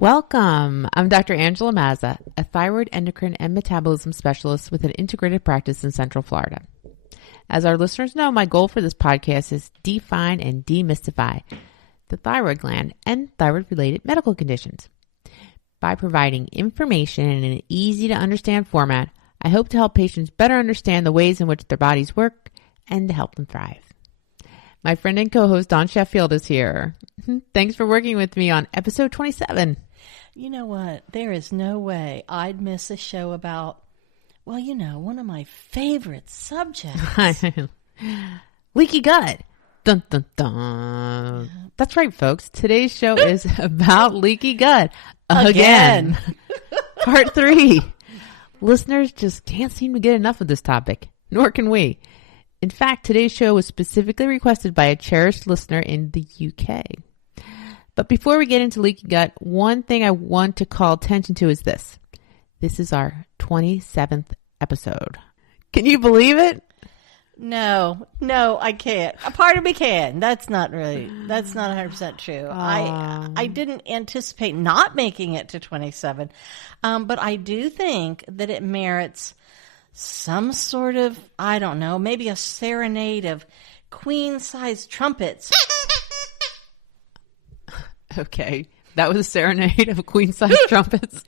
Welcome. I'm Dr. Angela Mazza, a thyroid, endocrine, and metabolism specialist with an integrated practice in Central Florida. As our listeners know, my goal for this podcast is define and demystify the thyroid gland and thyroid-related medical conditions. By providing information in an easy-to-understand format, I hope to help patients better understand the ways in which their bodies work and to help them thrive. My friend and co-host Dawn Sheffield is here. Thanks for working with me on episode 27. You know what? There is no way I'd miss a show about, one of my favorite subjects. Leaky gut. Dun, dun, dun. That's right, folks. Today's show is about leaky gut. Again. Part 3. Listeners just can't seem to get enough of this topic, nor can we. In fact, today's show was specifically requested by a cherished listener in the UK. But before we get into leaky gut, one thing I want to call attention to is this. This is our 27th episode. Can you believe it? No, I can't. A part of me can. That's not 100% true. I didn't anticipate not making it to 27. But I do think that it merits some sort of, I don't know, maybe a serenade of queen-sized trumpets. Okay, that was a serenade of queen-sized trumpets.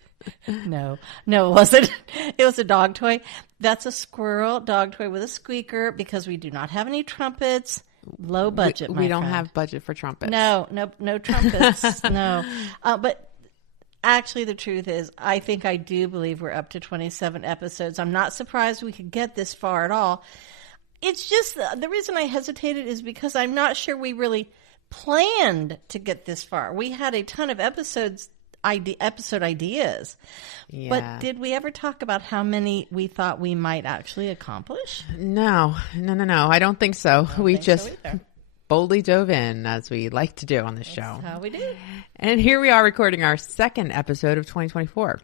No, it wasn't. It was a dog toy. That's a squirrel dog toy with a squeaker because we do not have any trumpets. Low budget, we don't have budget for trumpets. No trumpets. No. But actually, the truth is, I think I do believe we're up to 27 episodes. I'm not surprised we could get this far at all. It's just the reason I hesitated is because I'm not sure we really planned to get this far. We had a ton of episode ideas. Yeah. But did we ever talk about how many we thought we might actually accomplish? No. I don't think so. We just boldly dove in, as we like to do on this show. That's how we do. And here we are recording our second episode of 2024.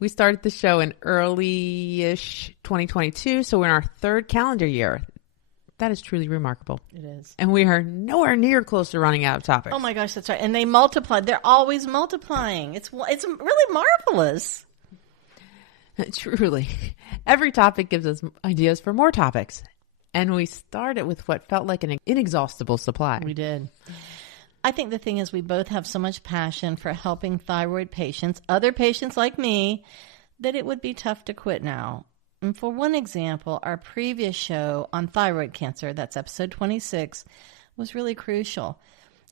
We started the show in early-ish 2022, so we're in our third calendar year. That is truly remarkable. It is. And we are nowhere near close to running out of topics. Oh my gosh, that's right. And they multiply. They're always multiplying. It's really marvelous. Truly. Every topic gives us ideas for more topics. And we started with what felt like an inexhaustible supply. We did. I think the thing is we both have so much passion for helping thyroid patients, other patients like me, that it would be tough to quit now. And for one example, our previous show on thyroid cancer, that's episode 26, was really crucial.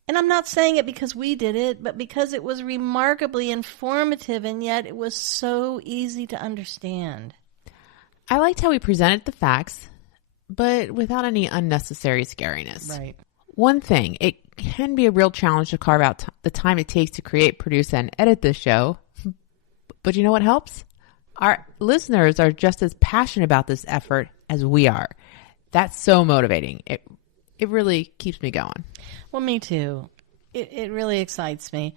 And I'm not saying it because we did it, but because it was remarkably informative, and yet it was so easy to understand. I liked how we presented the facts, but without any unnecessary scariness. Right. One thing, it can be a real challenge to carve out the time it takes to create, produce, and edit this show. But you know what helps? Our listeners are just as passionate about this effort as we are. That's so motivating. It really keeps me going. Well, me too. It really excites me.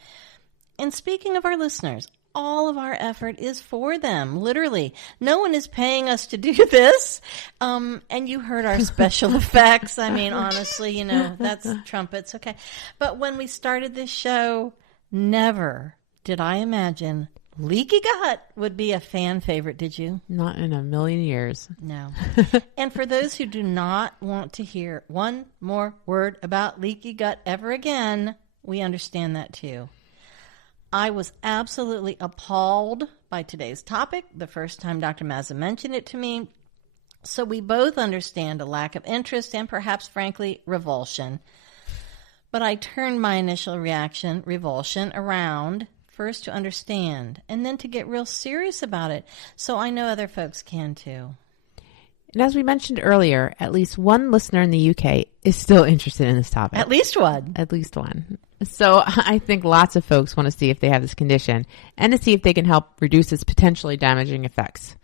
And speaking of our listeners, all of our effort is for them, literally. No one is paying us to do this. And you heard our special effects. I mean, honestly, that's trumpets. Okay. But when we started this show, never did I imagine leaky gut would be a fan favorite, did you? Not in a million years. No. And for those who do not want to hear one more word about leaky gut ever again, we understand that too. I was absolutely appalled by today's topic the first time Dr. Mazza mentioned it to me. So we both understand a lack of interest and perhaps, frankly, revulsion. But I turned my initial reaction, revulsion, around first to understand, and then to get real serious about it, so I know other folks can too. And as we mentioned earlier, at least one listener in the UK is still interested in this topic. At least one. At least one. So I think lots of folks want to see if they have this condition and to see if they can help reduce its potentially damaging effects.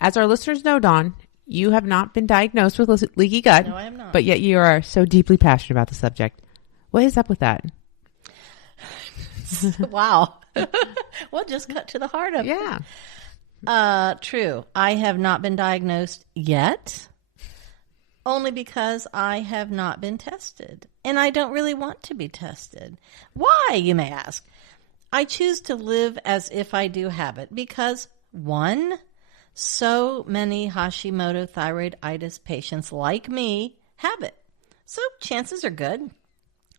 As our listeners know, Dawn, you have not been diagnosed with leaky gut. No, I am not. But yet you are so deeply passionate about the subject. What is up with that? Wow. We'll just cut to the heart of it. Yeah. True. I have not been diagnosed yet, only because I have not been tested. And I don't really want to be tested. Why, you may ask? I choose to live as if I do have it because, one, so many Hashimoto thyroiditis patients like me have it. So chances are good.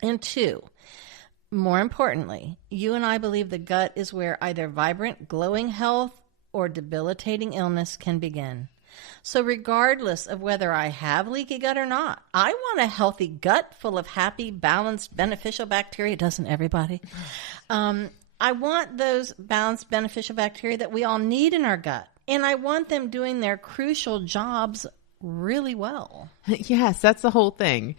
And two, more importantly, you and I believe the gut is where either vibrant, glowing health or debilitating illness can begin. So regardless of whether I have leaky gut or not, I want a healthy gut full of happy, balanced, beneficial bacteria. Doesn't everybody? I want those balanced, beneficial bacteria that we all need in our gut. And I want them doing their crucial jobs really well. Yes, that's the whole thing.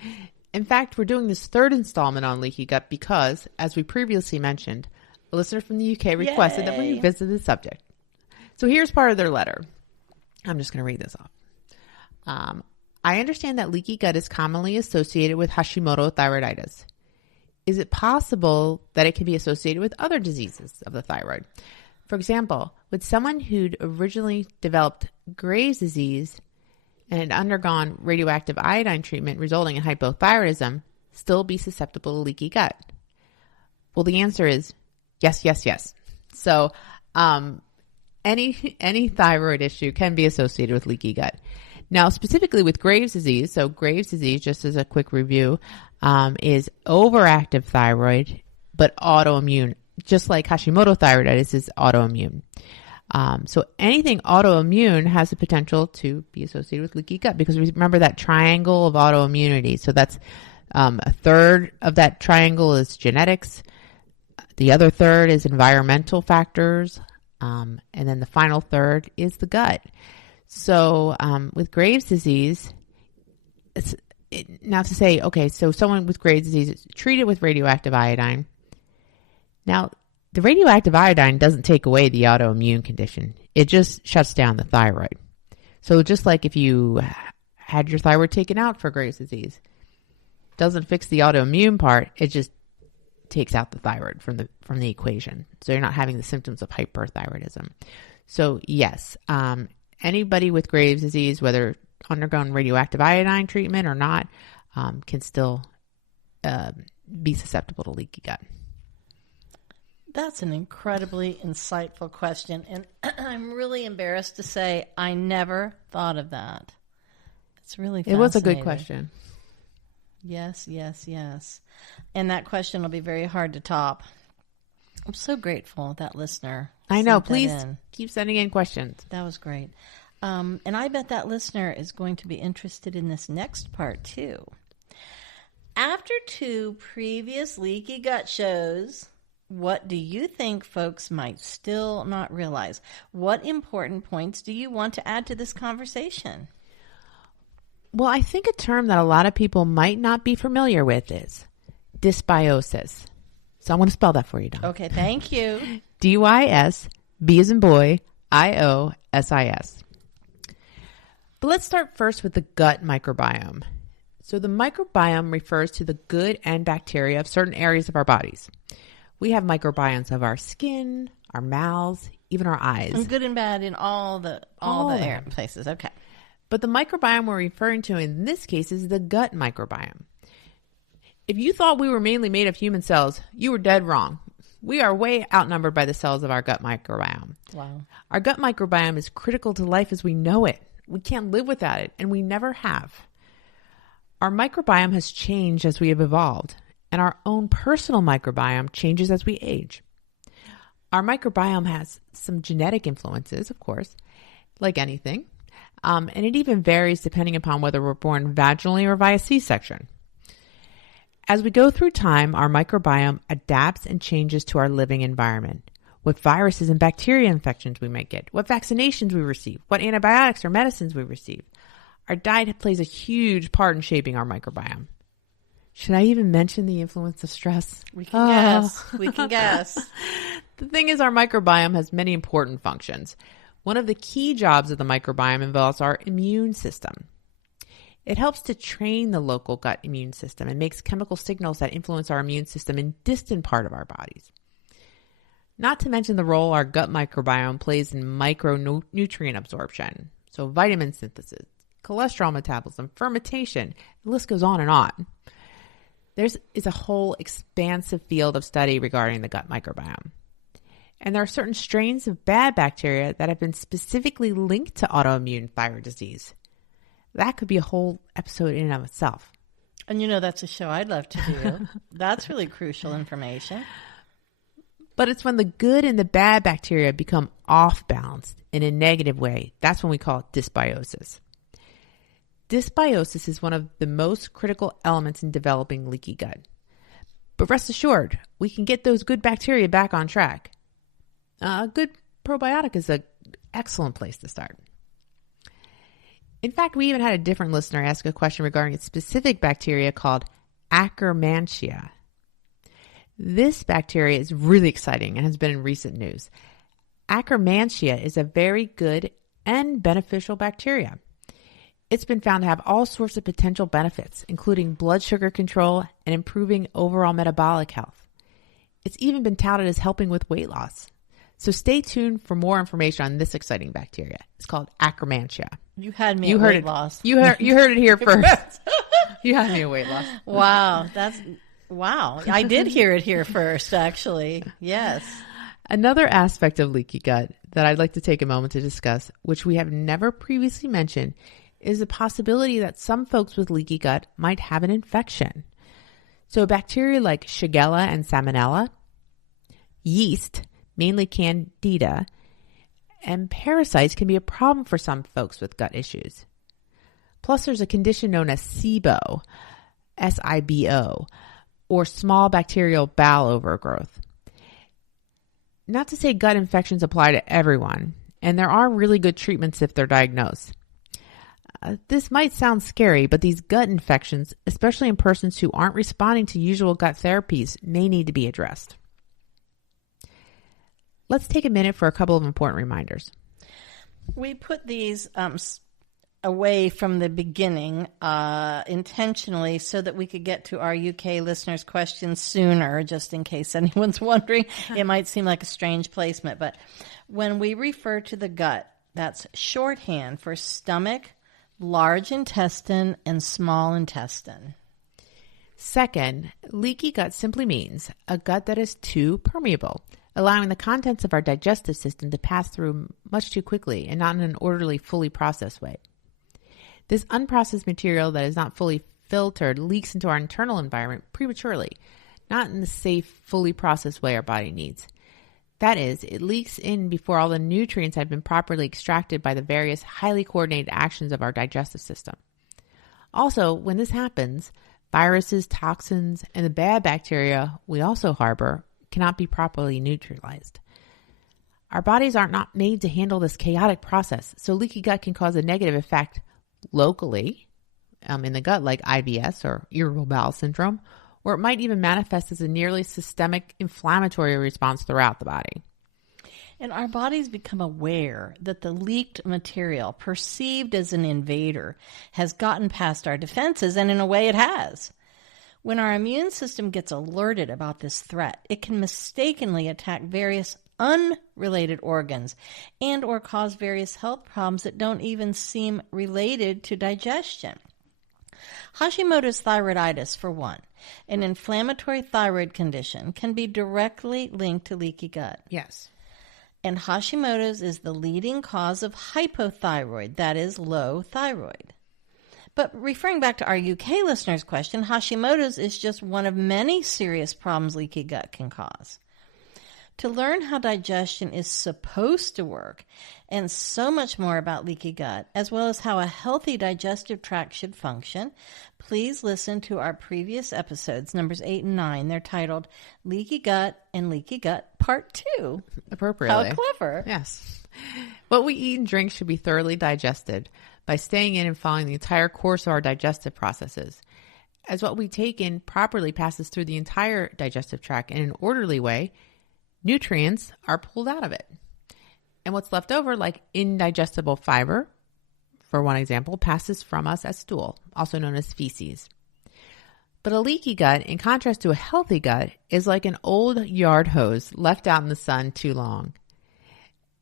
In fact, we're doing this third installment on leaky gut because, as we previously mentioned, a listener from the UK requested that we revisit the subject. So here's part of their letter. I'm just going to read this off. I understand that leaky gut is commonly associated with Hashimoto thyroiditis. Is it possible that it can be associated with other diseases of the thyroid? For example, would someone who'd originally developed Graves' disease and had undergone radioactive iodine treatment resulting in hypothyroidism still be susceptible to leaky gut? Well, the answer is yes, yes, yes. So any thyroid issue can be associated with leaky gut. Now, specifically with Graves' disease, so Graves' disease, just as a quick review, is overactive thyroid, but autoimmune, just like Hashimoto thyroiditis is autoimmune. So anything autoimmune has the potential to be associated with leaky gut because remember that triangle of autoimmunity. So that's a third of that triangle is genetics. The other third is environmental factors. And then the final third is the gut. So with Graves' disease, now to say, okay, so someone with Graves' disease is treated with radioactive iodine. Now, the radioactive iodine doesn't take away the autoimmune condition. It just shuts down the thyroid. So just like if you had your thyroid taken out for Graves' disease, doesn't fix the autoimmune part, it just takes out the thyroid from the equation. So you're not having the symptoms of hyperthyroidism. So yes, anybody with Graves' disease, whether undergone radioactive iodine treatment or not, can still be susceptible to leaky gut. That's an incredibly insightful question, and I'm really embarrassed to say I never thought of that. It's really fascinating. It was a good question. Yes, yes, yes. And that question will be very hard to top. I'm so grateful that listener. I know. Please keep sending in questions. That was great. And I bet that listener is going to be interested in this next part, too. After 2 previous leaky gut shows, what do you think folks might still not realize? What important points do you want to add to this conversation? Well, I think a term that a lot of people might not be familiar with is dysbiosis. So I'm going to spell that for you, Dawn. Okay, thank you. D-Y-S, B as in boy, I-O-S-I-S. But let's start first with the gut microbiome. So the microbiome refers to the good and bacteria of certain areas of our bodies. We have microbiomes of our skin, our mouths, even our eyes. And good and bad in all the places. Okay. But the microbiome we're referring to in this case is the gut microbiome. If you thought we were mainly made of human cells, you were dead wrong. We are way outnumbered by the cells of our gut microbiome. Wow. Our gut microbiome is critical to life as we know it. We can't live without it, and we never have. Our microbiome has changed as we have evolved, and our own personal microbiome changes as we age. Our microbiome has some genetic influences, of course, like anything, and it even varies depending upon whether we're born vaginally or via C-section. As we go through time, our microbiome adapts and changes to our living environment. What viruses and bacteria infections we might get, what vaccinations we receive, what antibiotics or medicines we receive. Our diet plays a huge part in shaping our microbiome. Should I even mention the influence of stress? We can guess. We can guess. The thing is, our microbiome has many important functions. One of the key jobs of the microbiome involves our immune system. It helps to train the local gut immune system and makes chemical signals that influence our immune system in distant part of our bodies. Not to mention the role our gut microbiome plays in micronutrient absorption, so vitamin synthesis, cholesterol metabolism, fermentation, the list goes on and on. There is a whole expansive field of study regarding the gut microbiome. And there are certain strains of bad bacteria that have been specifically linked to autoimmune thyroid disease. That could be a whole episode in and of itself. And that's a show I'd love to do. That's really crucial information. But it's when the good and the bad bacteria become off-balanced in a negative way. That's when we call it dysbiosis. Dysbiosis is one of the most critical elements in developing leaky gut. But rest assured, we can get those good bacteria back on track. A good probiotic is an excellent place to start. In fact, we even had a different listener ask a question regarding a specific bacteria called Akkermansia. This bacteria is really exciting and has been in recent news. Akkermansia is a very good and beneficial bacteria. It's been found to have all sorts of potential benefits, including blood sugar control and improving overall metabolic health. It's even been touted as helping with weight loss. So stay tuned for more information on this exciting bacteria. It's called Akkermansia. You had me at weight loss. You heard it here first. You had me at weight loss. Wow. I did hear it here first, actually. Yes. Another aspect of leaky gut that I'd like to take a moment to discuss, which we have never previously mentioned, is the possibility that some folks with leaky gut might have an infection. So bacteria like Shigella and Salmonella, yeast, mainly Candida, and parasites can be a problem for some folks with gut issues. Plus, there's a condition known as SIBO, S-I-B-O, or small bacterial bowel overgrowth. Not to say gut infections apply to everyone, and there are really good treatments if they're diagnosed. This might sound scary, but these gut infections, especially in persons who aren't responding to usual gut therapies, may need to be addressed. Let's take a minute for a couple of important reminders. We put these away from the beginning intentionally so that we could get to our UK listeners' questions sooner, just in case anyone's wondering. It might seem like a strange placement, but when we refer to the gut, that's shorthand for stomach, large intestine, and small intestine. Second, leaky gut simply means a gut that is too permeable, allowing the contents of our digestive system to pass through much too quickly and not in an orderly, fully processed way. This unprocessed material that is not fully filtered leaks into our internal environment prematurely, not in the safe, fully processed way our body needs. That is, it leaks in before all the nutrients have been properly extracted by the various highly coordinated actions of our digestive system. Also, when this happens, viruses, toxins, and the bad bacteria we also harbor cannot be properly neutralized. Our bodies are not made to handle this chaotic process, so leaky gut can cause a negative effect locally in the gut, like IBS or irritable bowel syndrome, or it might even manifest as a nearly systemic inflammatory response throughout the body. And our bodies become aware that the leaked material, perceived as an invader, has gotten past our defenses, and in a way it has. When our immune system gets alerted about this threat, it can mistakenly attack various unrelated organs and or cause various health problems that don't even seem related to digestion. Hashimoto's thyroiditis, for one, an inflammatory thyroid condition, can be directly linked to leaky gut. Yes. And Hashimoto's is the leading cause of hypothyroid, that is, low thyroid. But referring back to our UK listener's question, Hashimoto's is just one of many serious problems leaky gut can cause. To learn how digestion is supposed to work and so much more about leaky gut, as well as how a healthy digestive tract should function, please listen to our previous episodes, numbers 8 and 9. They're titled Leaky Gut and Leaky Gut Part 2. Appropriately. How clever. Yes. What we eat and drink should be thoroughly digested by staying in and following the entire course of our digestive processes. As what we take in properly passes through the entire digestive tract in an orderly way, nutrients are pulled out of it. And what's left over, like indigestible fiber, for one example, passes from us as stool, also known as feces. But a leaky gut, in contrast to a healthy gut, is like an old yard hose left out in the sun too long.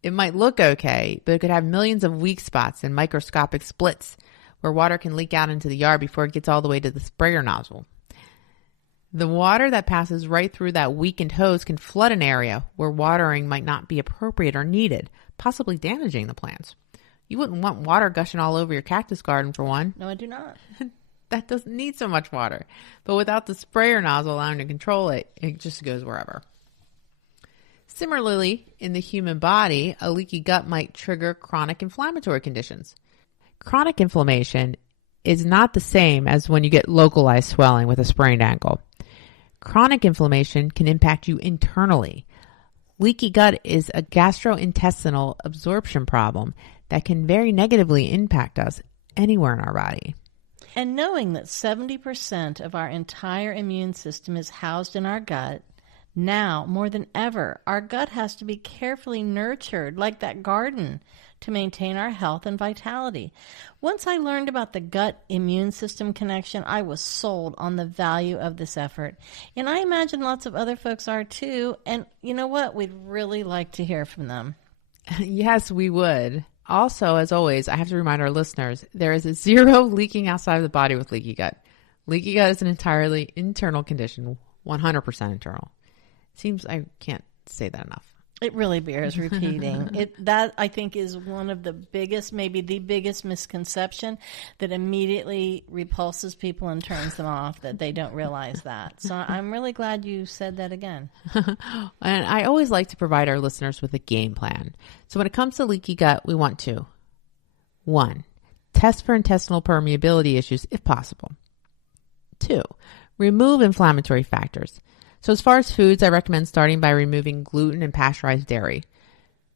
It might look okay, but it could have millions of weak spots and microscopic splits where water can leak out into the yard before it gets all the way to the sprayer nozzle. The water that passes right through that weakened hose can flood an area where watering might not be appropriate or needed, possibly damaging the plants. You wouldn't want water gushing all over your cactus garden, for one. No, I do not. That doesn't need so much water. But without the sprayer nozzle allowing to control it, it just goes wherever. Similarly, in the human body, a leaky gut might trigger chronic inflammatory conditions. Chronic inflammation is not the same as when you get localized swelling with a sprained ankle. Chronic inflammation can impact you internally. Leaky gut is a gastrointestinal absorption problem that can very negatively impact us anywhere in our body. And knowing that 70% of our entire immune system is housed in our gut, now more than ever, our gut has to be carefully nurtured like that garden to maintain our health and vitality. Once I learned about the gut immune system connection, I was sold on the value of this effort. And I imagine lots of other folks are too. And you know what? We'd really like to hear from them. Yes, we would. Also, as always, I have to remind our listeners, there is a zero leaking outside of the body with leaky gut. Leaky gut is an entirely internal condition, 100% internal. Seems I can't say that enough. It really bears repeating. That, I think, is one of the biggest, maybe the biggest misconception that immediately repulses people and turns them off, that they don't realize that. So I'm really glad you said that again. And I always like to provide our listeners with a game plan. So when it comes to leaky gut, we want to 1. Test for intestinal permeability issues if possible. 2. Remove inflammatory factors. So as far as foods, I recommend starting by removing gluten and pasteurized dairy.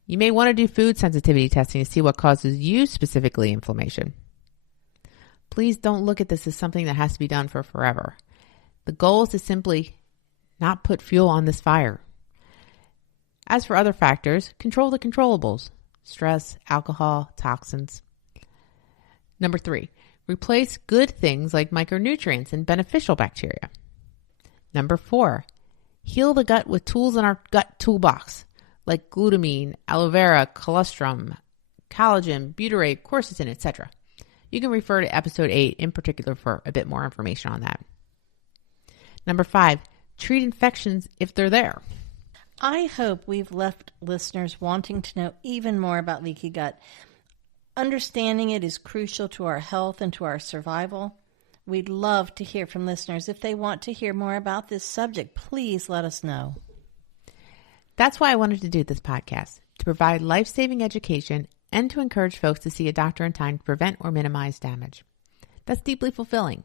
You may want to do food sensitivity testing to see what causes you specifically inflammation. Please don't look at this as something that has to be done for forever. The goal is to simply not put fuel on this fire. As for other factors, control the controllables: stress, alcohol, toxins. 3, replace good things like micronutrients and beneficial bacteria. 4, heal the gut with tools in our gut toolbox, like glutamine, aloe vera, colostrum, collagen, butyrate, quercetin, etc. You can refer to episode 8 in particular for a bit more information on that. 5, treat infections if they're there. I hope we've left listeners wanting to know even more about leaky gut. Understanding it is crucial to our health and to our survival. We'd love to hear from listeners. If they want to hear more about this subject, please let us know. That's why I wanted to do this podcast, to provide life-saving education and to encourage folks to see a doctor in time to prevent or minimize damage. That's deeply fulfilling.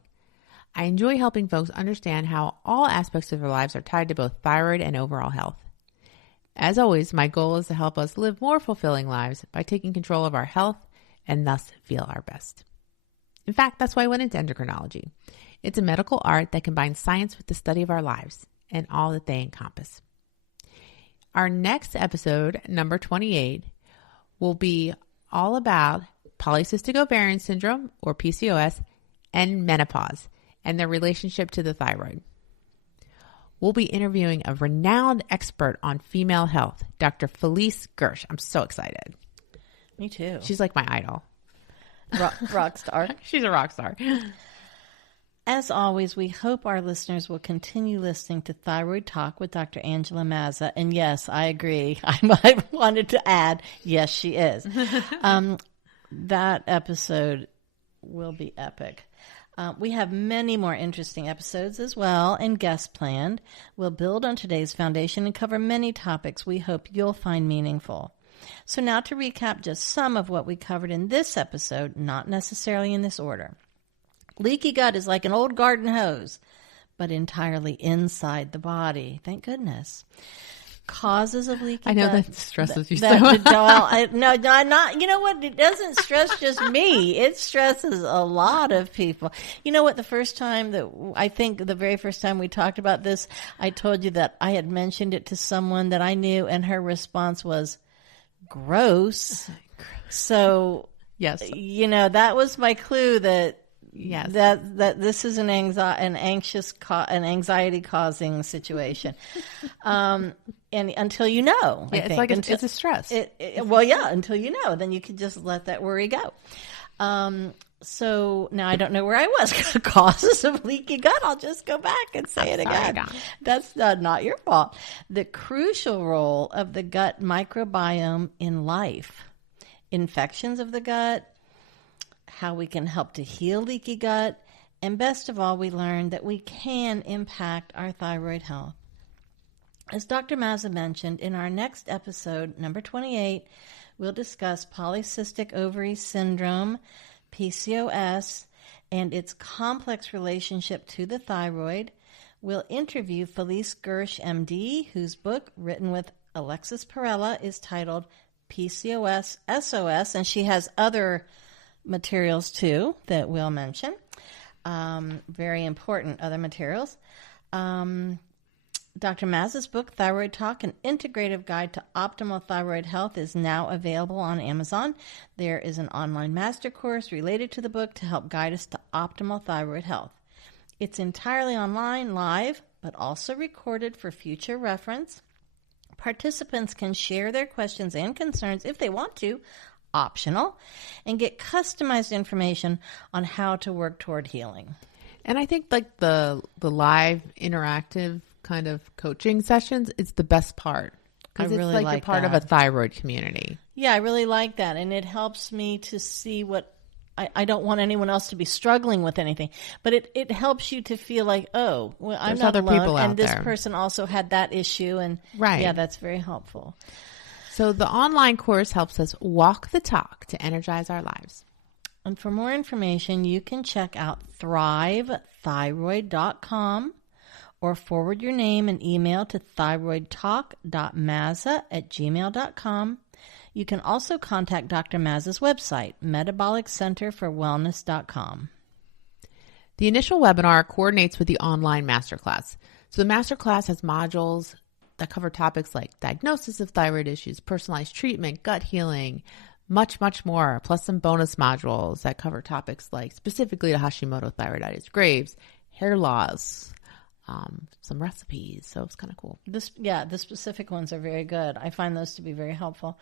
I enjoy helping folks understand how all aspects of their lives are tied to both thyroid and overall health. As always, my goal is to help us live more fulfilling lives by taking control of our health and thus feel our best. In fact, that's why I went into endocrinology. It's a medical art that combines science with the study of our lives and all that they encompass. Our next episode, number 28, will be all about polycystic ovarian syndrome, or PCOS, and menopause, and their relationship to the thyroid. We'll be interviewing a renowned expert on female health, Dr. Felice Gersh. I'm so excited. Me too. She's like my idol. Rock star. She's a rock star. As always, we hope our listeners will continue listening to Thyroid Talk with Dr. Angela Mazza. And yes, I agree. I wanted to add, yes, she is. That episode will be epic. We have many more interesting episodes as well and guests planned. We'll build on today's foundation and cover many topics we hope you'll find meaningful. So now to recap just some of what we covered in this episode, not necessarily in this order. Leaky gut is like an old garden hose, but entirely inside the body. Thank goodness. Causes of leaky gut. I know that stresses you so much. No, not. You know what? It doesn't stress just me. It stresses a lot of people. You know what? The very first time we talked about this, I told you that I had mentioned it to someone that I knew, and her response was, gross. So, yes, that was my clue that yes, that this is an anxiety causing situation. And until you know, yeah, it's it's a stress. Until you know, then you can just let that worry go. So now I don't know where I was. Causes of leaky gut. I'll just go back and say it again. Doc. That's not your fault. The crucial role of the gut microbiome in life. Infections of the gut, how we can help to heal leaky gut, and best of all, we learned that we can impact our thyroid health. As Dr. Mazza mentioned, in our next episode, number 28, we'll discuss polycystic ovary syndrome, PCOS, and its complex relationship to the thyroid. We'll interview Felice Gersh, MD, whose book, written with Alexis Perella, is titled PCOS SOS, and she has other materials too that we'll mention. Very important other materials. Dr. Mazza's book, Thyroid Talk, An Integrative Guide to Optimal Thyroid Health, is now available on Amazon. There is an online master course related to the book to help guide us to optimal thyroid health. It's entirely online, live, but also recorded for future reference. Participants can share their questions and concerns if they want to, optional, and get customized information on how to work toward healing. And I think like the live interactive kind of coaching sessions is the best part. Because it's really like a part of a thyroid community. Yeah, I really like that. And it helps me to see what I don't want anyone else to be struggling with anything. But it helps you to feel like, oh, well, I'm not other alone. people out and this there. person also had that issue. And Right. Yeah, that's very helpful. So the online course helps us walk the talk to energize our lives. And for more information, you can check out thrivethyroid.com or forward your name and email to thyroidtalk.mazza@gmail.com. You can also contact Dr. Mazza's website, metaboliccenterforwellness.com. The initial webinar coordinates with the online masterclass. So the masterclass has modules that cover topics like diagnosis of thyroid issues, personalized treatment, gut healing, much, much more, plus some bonus modules that cover topics like specifically to Hashimoto thyroiditis, Graves, hair loss, some recipes. So it's kind of cool. The specific ones are very good. I find those to be very helpful.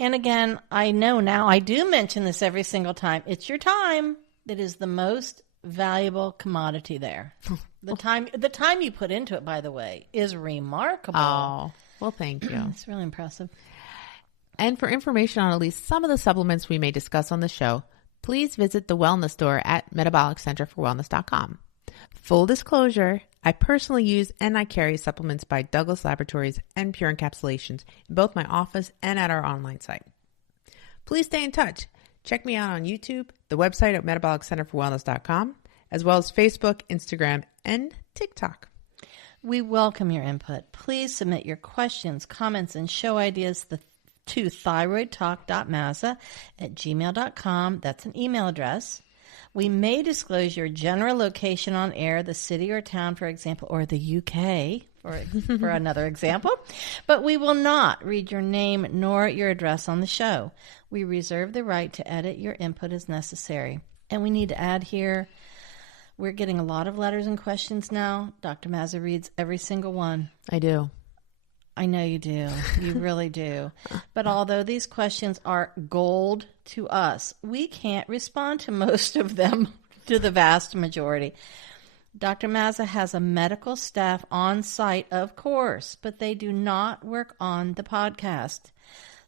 And again, I know now I do mention this every single time. It's your time that is the most valuable commodity there. The time you put into it, by the way, is remarkable. Oh, well, thank you. It's really impressive. And for information on at least some of the supplements we may discuss on the show, please visit the wellness store at metabolicenterforwellness.com. Full disclosure, I personally use and I carry supplements by Douglas Laboratories and Pure Encapsulations in both my office and at our online site. Please stay in touch. Check me out on YouTube, the website at metabolicenterforwellness.com, as well as Facebook, Instagram, and TikTok. We welcome your input. Please submit your questions, comments, and show ideas to thyroidtalk.mazza@gmail.com. That's an email address. We may disclose your general location on air, the city or town, for example, or the UK, for another example, but we will not read your name nor your address on the show. We reserve the right to edit your input as necessary. And we need to add here, we're getting a lot of letters and questions now. Dr. Mazza reads every single one. I do. I know you do. You really do. But although these questions are gold to us, we can't respond to most of them, to the vast majority. Dr. Mazza has a medical staff on site, of course, but they do not work on the podcast.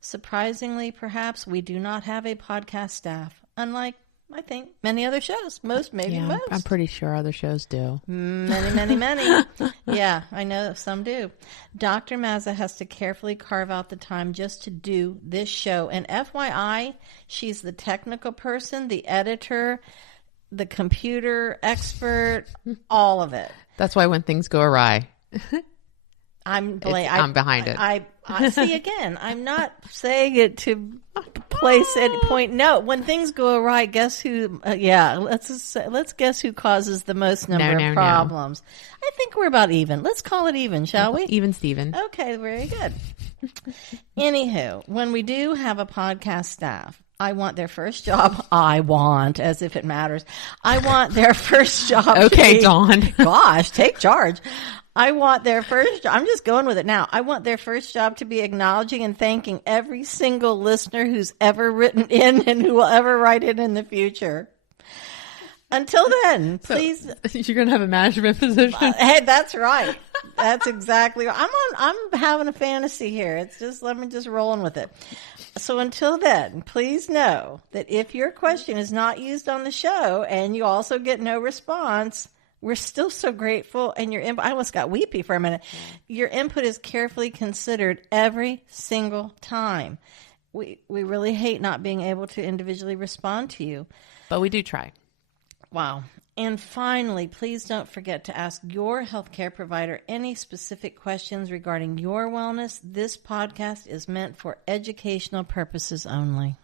Surprisingly, perhaps, we do not have a podcast staff, unlike, I think, many other shows. Most. I'm pretty sure other shows do. Many. Yeah, I know some do. Dr. Mazza has to carefully carve out the time just to do this show. And FYI, she's the technical person, the editor, the computer expert, all of it. That's why when things go awry, I'm behind it. I see, again, I'm not saying it to place any point. No, when things go awry, guess who? Let's guess who causes the most number of problems. I think we're about even. Let's call it even, shall we? Even Steven. Okay, very good. Anywho, when we do have a podcast staff, I want their first job. As if it matters. I want their first job. Okay, Dawn. Gosh, take charge. I want their first job. I'm just going with it now. I want their first job to be acknowledging and thanking every single listener who's ever written in and who will ever write in the future. Until then, please. You're going to have a management position? Hey, that's right. That's exactly right. I'm having a fantasy here. It's just, let me just rolling with it. So until then, please know that if your question is not used on the show and you also get no response, we're still so grateful. And your input, I almost got weepy for a minute. Your input is carefully considered every single time. We really hate not being able to individually respond to you. But we do try. Wow. And finally, please don't forget to ask your healthcare provider any specific questions regarding your wellness. This podcast is meant for educational purposes only.